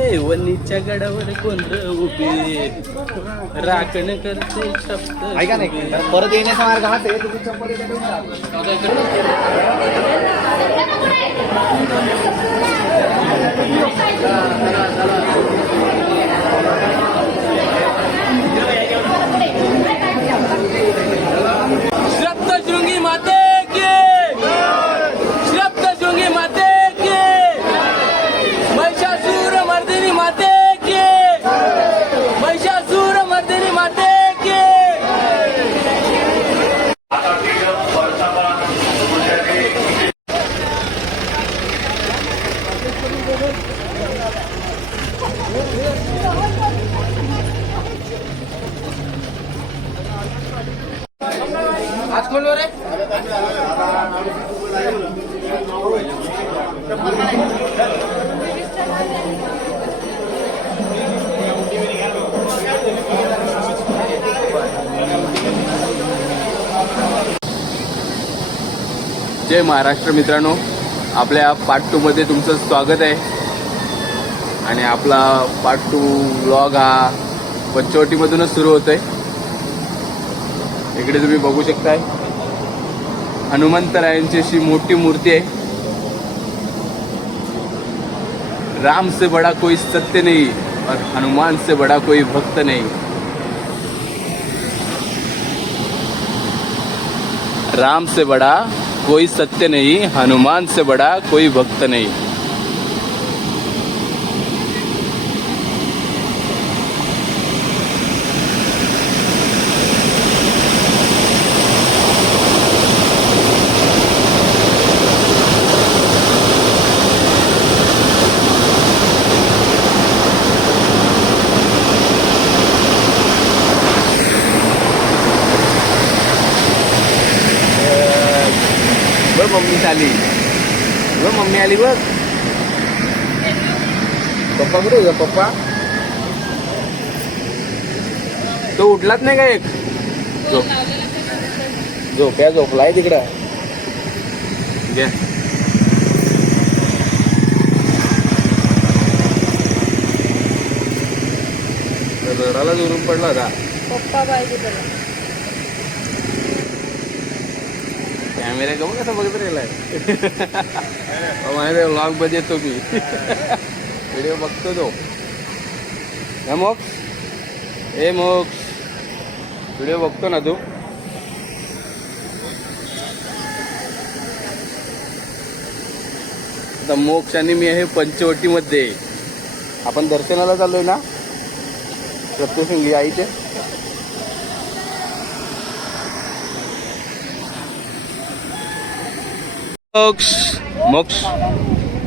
हे वणीच्या गडावर कोण र उभी. राखण करते शब्द ऐका नाही परत येण्याचा मार्ग तुम्ही चप्पल इथे ठेवून जा. श्रप्तशृंगी माते की श्रप्तशृंगी माते की महिषासूर मर्दिनी माते की महिषासूर मर्दिनी माते की आज रे जय महाराष्ट्र मित्रांनो. आपल्या पार्ट टू मध्ये तुमचं स्वागत आहे. आणि आपला पार्ट टू व्लॉग हा पंचवटीमधूनच सुरू होतोय. इकडे तुम्ही बघू शकताय. हनुमंतरायांची अशी मोठी मूर्ती आहे. राम से बड़ा कोई सत्य नहीं और हनुमान से बड़ा कोई भक्त नहीं. राम से बड़ा कोई सत्य नहीं हनुमान से बड़ा कोई भक्त नहीं बघ मम्मी आली. व मम्मी आली बघ. पप्पा कुठे होता पप्पा? तो उठलाच नाही का एक? झोप. झोप्या झोपलाय तिकडं. घ्या. घराला जोरून पडला का पप्पा पाहिजे त्याला कॅमेरा का कसा बघत राहिलाय माहिती व्लॉगमध्ये येतो मी व्हिडिओ बघतो तो हे मोक्स? ए मोक्स। व्हिडिओ बघतो ना तू आता मोक्ष आणि मी आहे पंचवटीमध्ये आपण दर्शनाला चाललोय ना? सप्तशृंगी आईचे मोक्ष मोक्ष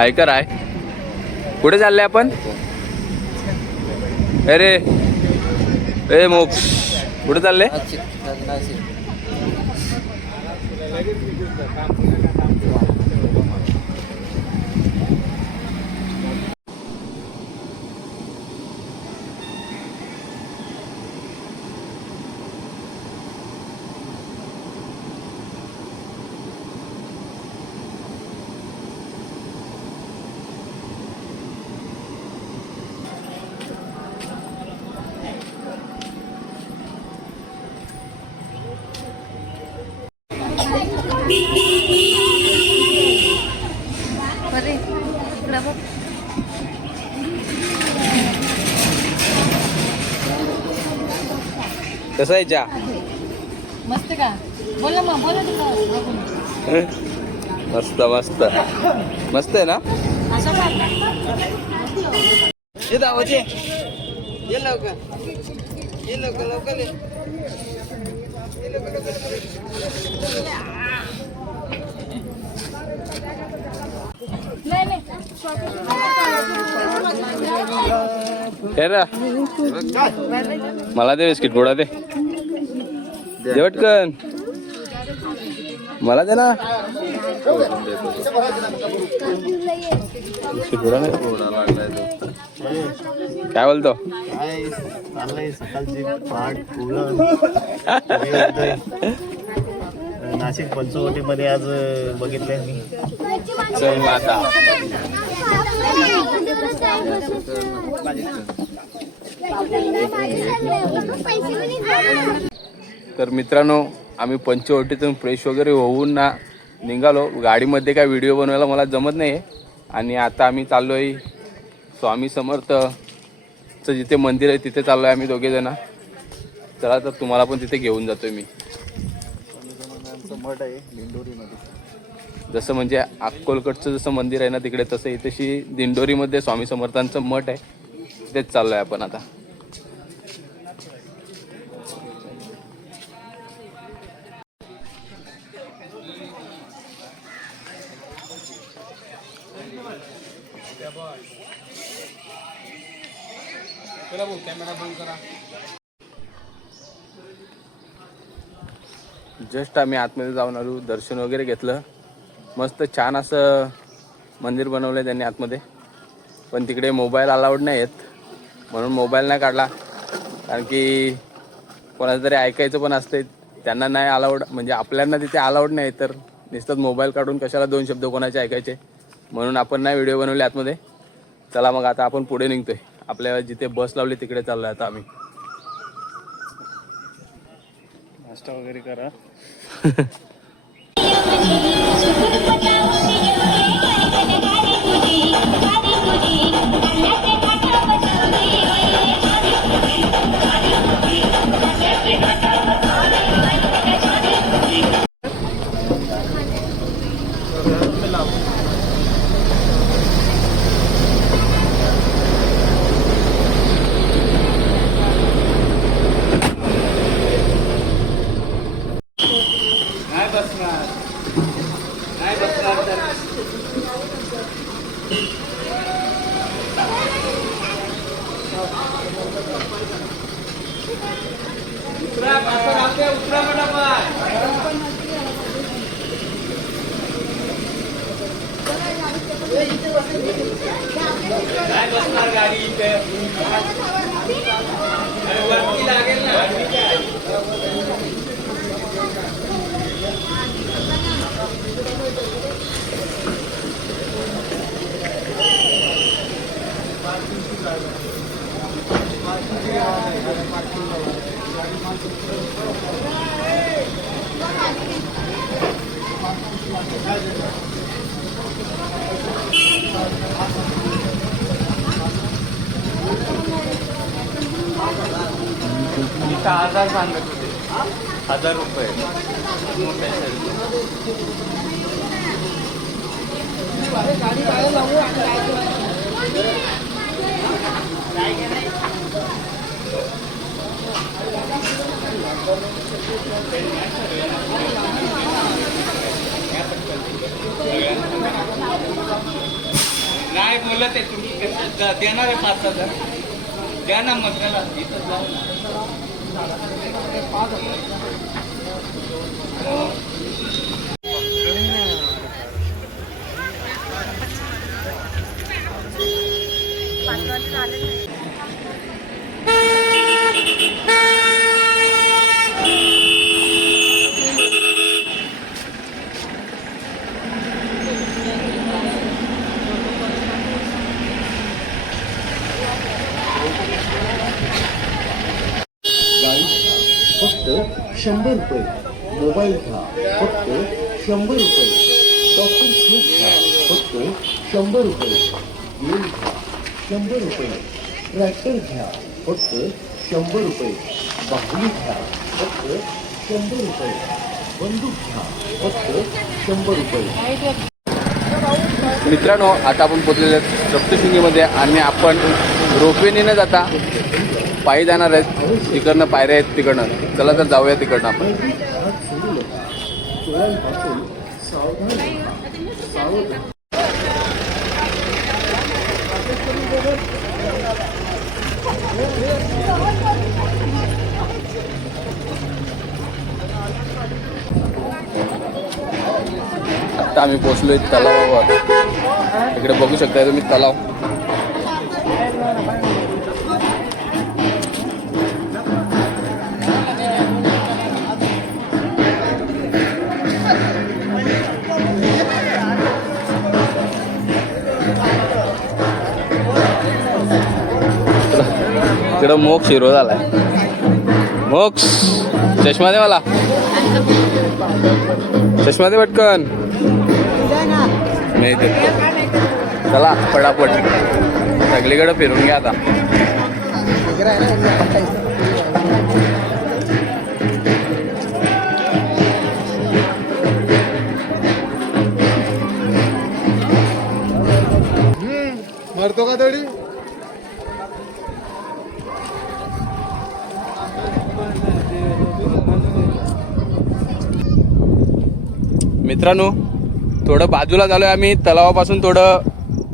ऐकर आहे कुठे चालले आपण? अरे ए मोक्ष कुठे चालले? कसं आहे चहा? मस्त का? बोला मग बोला मस्त मस्त. मस्त आहे ना? ये दावचे ये लवकर. ये लवकर लवकर ये. लवकर लवकर नाही नाही. हे रा मला दे बिस्किट गोडा दे. दे पटकन. मला दे ना. काय बोलतो? नाशिक पंचवटीमध्ये आज अं, बघितले मी. जय माता. तर मित्रांनो आम्ही पंचवटीतून फ्रेश वगैरे होऊन ना निघालो. गाडीमध्ये काय व्हिडिओ बनवायला मला जमत नाही आणि आता आम्ही चाललो आहे स्वामी समर्थचं जिथे मंदिर आहे तिथे चाललो आहे आम्ही दोघे जण. चला तर तुम्हाला पण तिथे घेऊन जातोय मी. मठ आहे दिंडोरीमध्ये जसं म्हणजे अक्कोलकडचं जसं मंदिर आहे ना तिकडे तसं इथेशी दिंडोरीमध्ये स्वामी समर्थांचं मठ आहे तेच चाललो आहे आपण आता. जस्ट आम्ही आतमध्ये जाऊन आलो दर्शन वगैरे घेतलं. मस्त छान असं मंदिर बनवलं आहे त्यांनी आतमध्ये. पण तिकडे मोबाईल अलाउड नाही आहेत. म्हणून मोबाईल नाही काढला. कारण की कोणाचं तरी ऐकायचं पण असते त्यांना नाही अलाउड म्हणजे आपल्यांना तिथे अलाउड नाही तर नुसतंच मोबाईल काढून कशाला दोन शब्द कोणाचे ऐकायचे? म्हणून आपण नाही व्हिडिओ बनवले आतमध्ये. चला मग आता आपण पुढे निघतोय. आपल्या जिथे बस लावली तिकडे चाललोय आता आम्ही. नाश्ता वगैरे करा. हजार सांगत होते. हजार रुपये. नाही बोलत आहे तुम्ही. देणार आहे पाच हजार. द्या ना मग त्याला इथं जाऊन. फक्त शंभर रुपये. मोबाईल घ्या. फक्त शंभर रुपये. डॉक्टर सूप घ्या. फक्त शंभर रुपये. गेम घ्या. शंभर रुपये. ट्रॅक्टर घ्या. फक्त शंभर रुपये. बाहुली घ्या. फक्त शंभर रुपये. बंदूक घ्या. फक्त शंभर रुपये. मित्रांनो आता आपण पोचलेले आहेत सप्तशृंगीमध्ये आणि आपण रोपवेने न जाता. पायी जाणार आहेत. तिकडनं पायऱ्या आहेत तिकडनं. चला तर जाऊया तिकडनं आपण. आता आम्ही पोचलोय तलावावर. इकडे बघू शकता तुम्ही तलाव. इकडं मोक्ष हिरो झालाय. मोक्ष. चष्मा दे मला. चष्मा दे पटकन. नाही देतो. चला पटापट. सगळीकडे फिरून घ्या आता. मरतो का थोडी मित्रांनो थोडं बाजूला झालोय आम्ही तलावापासून थोडं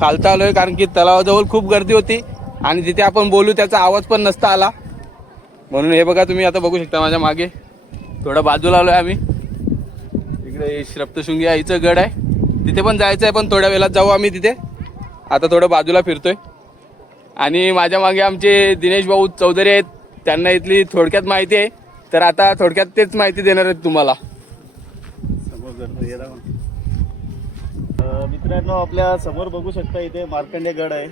खालता आलोय कारण की तलावाजवळ खूप गर्दी होती आणि तिथे आपण बोलू त्याचा आवाज पण नसता आला. म्हणून हे बघा तुम्ही आता बघू शकता माझ्या मागे. थोडं बाजूला आलोय आम्ही. इकडे श्रप्तशृंगी आईचं गड आहे. तिथे पण जायचं आहे पण थोड्या वेळात जाऊ आम्ही तिथे. आता थोडं बाजूला फिरतोय. आणि माझ्या मागे आमचे दिनेश भाऊ चौधरी आहेत. त्यांना इथली थोडक्यात माहिती आहे. तर आता थोडक्यात तेच माहिती देणार आहेत तुम्हाला. मित्रांनो आपल्यासमोर बघू शकता इथे मार्कंडे गड आहे.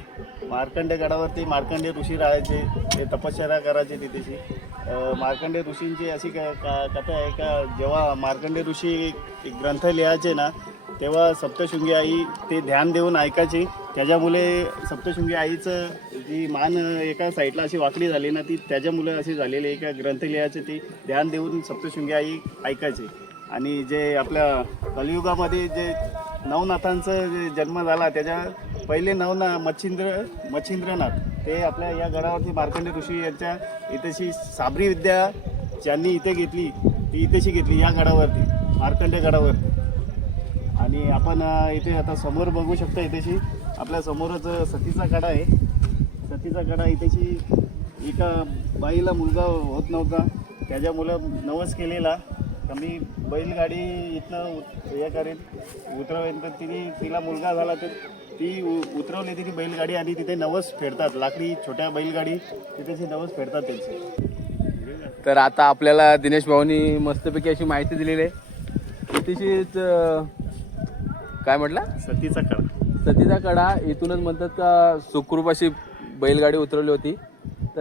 मार्कंडे गडावरती मार्कंडे ऋषी राहायचे ते तपश्चर्या करायचे तिथेची मार्कंडे ऋषींची अशी का का- कथा आहे का जेव्हा मार्कंडे ऋषी ग्रंथ लिहायचे ना तेव्हा सप्तशृंगी आई ते ध्यान देऊन ऐकायची. त्याच्यामुळे सप्तशृंगी आईचं जी मान एका साईडला अशी वाकडी झाली ना ती त्याच्यामुळे अशी झालेली आहे का ग्रंथ लिहायचे ती ध्यान देऊन सप्तशृंगी आई ऐकायची. आणि जे आपल्या कलियुगामध्ये जे नवनाथांचं जे जन्म झाला त्याच्या पहिले नवना मच्छिंद्र मच्छिंद्रनाथ ते आपल्या या गडावरती मार्कंड ऋषी यांच्या इथेशी साबरी विद्या ज्यांनी इथे घेतली ती इथेशी घेतली या गडावरती मार्कंडे गडावरती. आणि आपण इथे आता समोर बघू शकता इथेशी आपल्या समोरच सतीचा कडा आहे. सतीचा कडा इथेशी एका बाईला मुलगा होत नव्हता. त्याच्यामुळं नवस केलेला. कमी बैलगाडी इथनं हे करेल उतरवेल तर तिने तिला मुलगा झाला तर ती उ- उतरवली तिने बैलगाडी आणि तिथे नवस फेडतात. लाकडी छोट्या बैलगाडी तिथेशी नवस फेडतात त्यांचे. तर आता आपल्याला दिनेश भाऊनी मस्तपैकी अशी माहिती दिलेली आहे. इथेशीच अं, काय म्हटलं? सतीचा कडा. सतीचा कडा. इथूनच म्हणतात का सुखरूप अशी बैलगाडी उतरवली होती. तर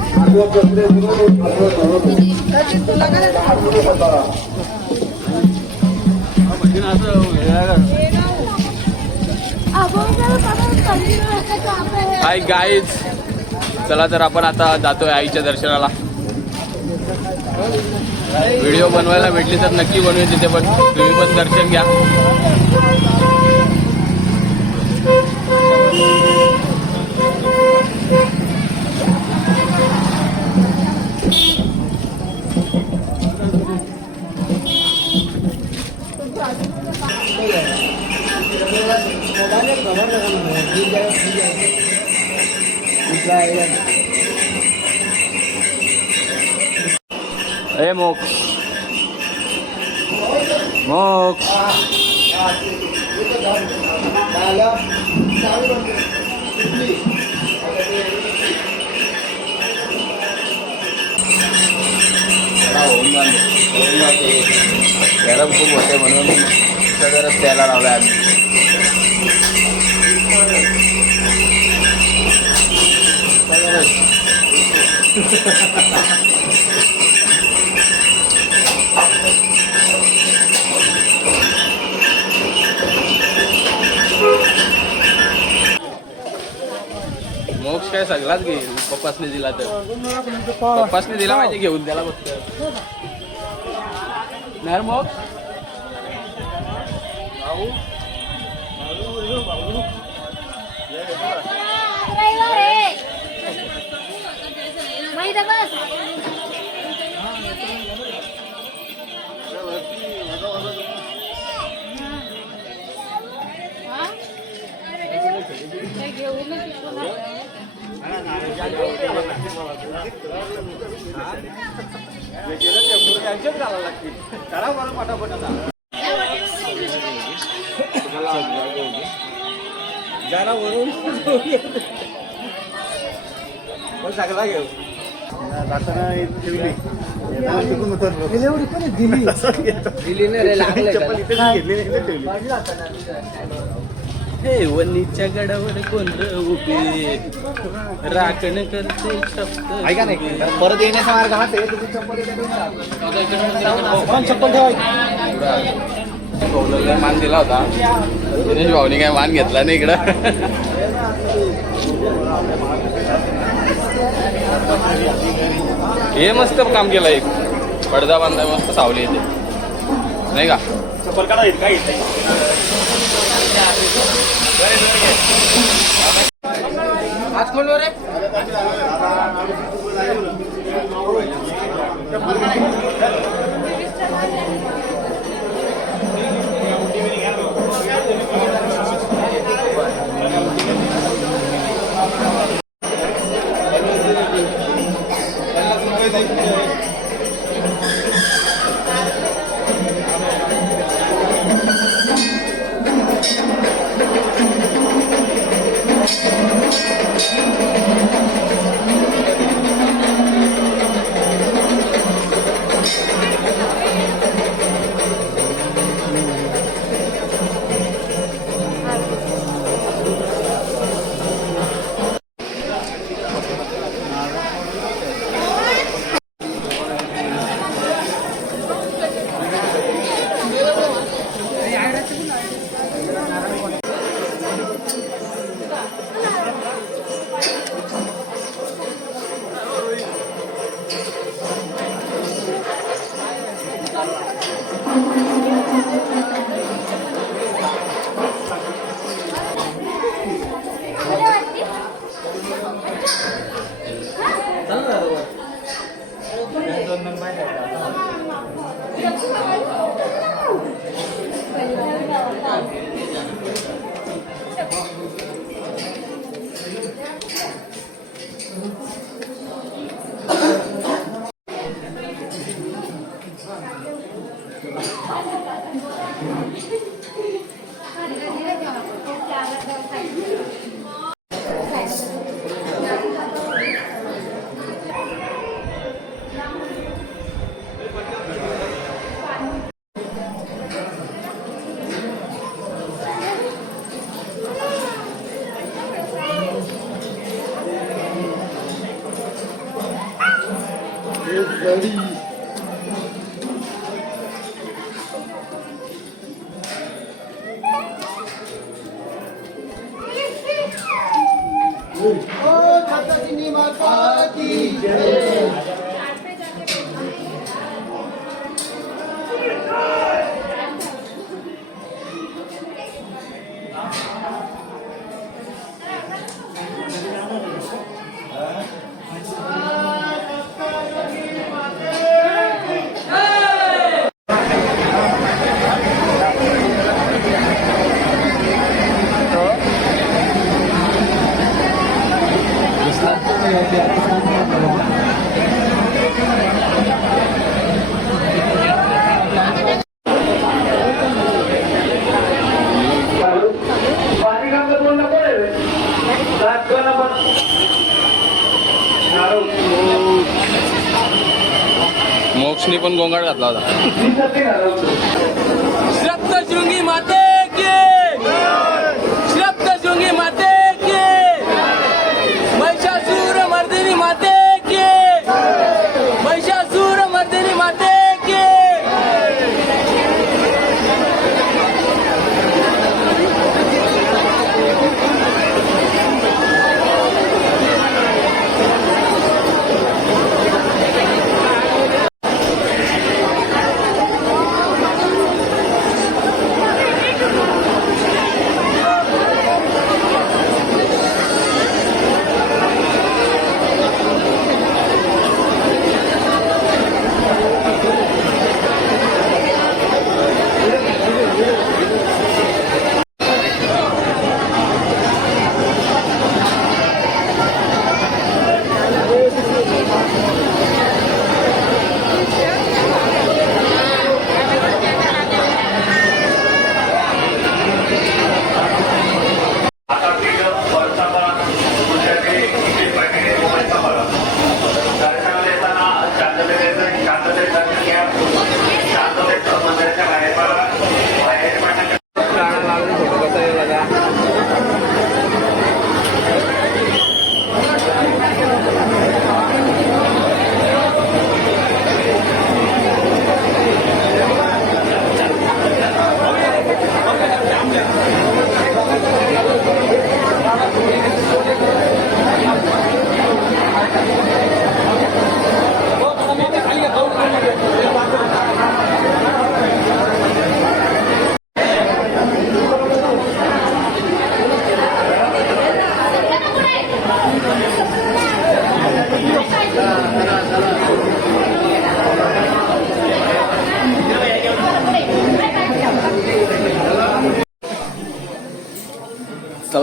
हाय गाईज चला तर आपण आता जातोय आईच्या दर्शनाला. व्हिडिओ बनवायला भेटली तर नक्की बनवू तिथे पण. तुम्ही पण दर्शन घ्या. मोक्ष काय सगळाच घेईल. पप्पासने दिला तर. पप्पासने दिला पाहिजे घेऊन त्याला फक्त. नाही मोक्ष? घेऊन जाताना ठेवली येताना तिकडून उतरलो. दिली नाही रे लागले हे वणीच्या गडावर कोण उभी? राखण करते शब्द ऐका नाही परत येण्याचा मार्ग हाच आहे तुम्ही चप्पल इथे ठेवून जा. चप्पल ठेवायची. भाऊला मान दिला होता. दिनेश भाऊनी काय मान घेतला नाही इकडं. हे मस्त काम केलं एक पडदा बांधा मस्त सावली येते. नाही का? चप्पल काढा येत काय येत हात खोलवर ready. मोक्षनी पण गोंगाट घातला होता.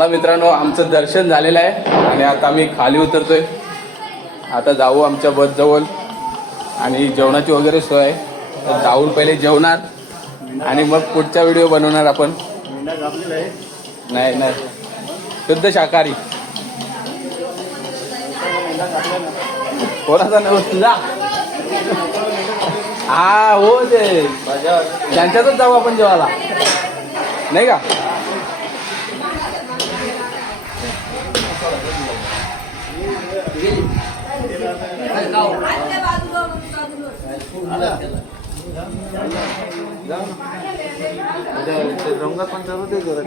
मित्रांनो आमचं दर्शन झालेलं आहे आणि आता आम्ही खाली उतरतोय. आता जाऊ आमच्या बस जवळ आणि जेवणाची वगैरे सोय आहे. तर जाऊन पहिले जेवणार आणि मग पुढचा व्हिडिओ बनवणार आपण. नाही नाही. शुद्ध शाकाहारी. कोणाचा होत तुझा? हा हो ते. त्यांच्यातच जाऊ आपण जेवायला. नाही का? रंग पण जरूर दे गरज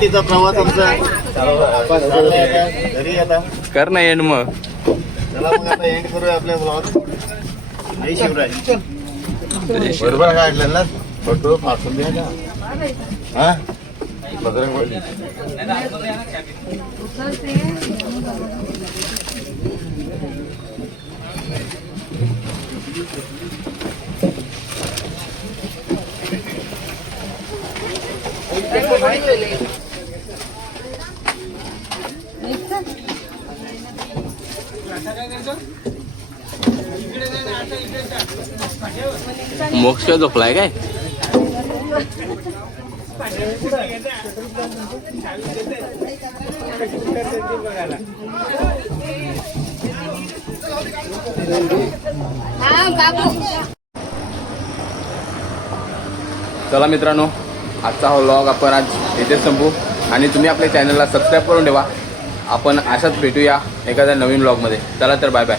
परतीचा प्रवास आमचा. चाललाय आता. घरी आता. कर ना एंड मग. चला मग आता एंड करूया आपल्या ब्लॉग नाही शिवराय. बरोबर काढलं ना? फोटो पाठवून द्या ना. हा? बजरंग मोक्ष झोपलाय काय हा बाबू चला मित्रांनो आजचा हा व्लॉग आपण आज इथे संपू. आणि तुम्ही आपल्या चॅनलला सबस्क्राईब करून ठेवा. आपण अशाच भेटूया एखाद्या नवीन व्लॉगमध्ये चला तर बाय बाय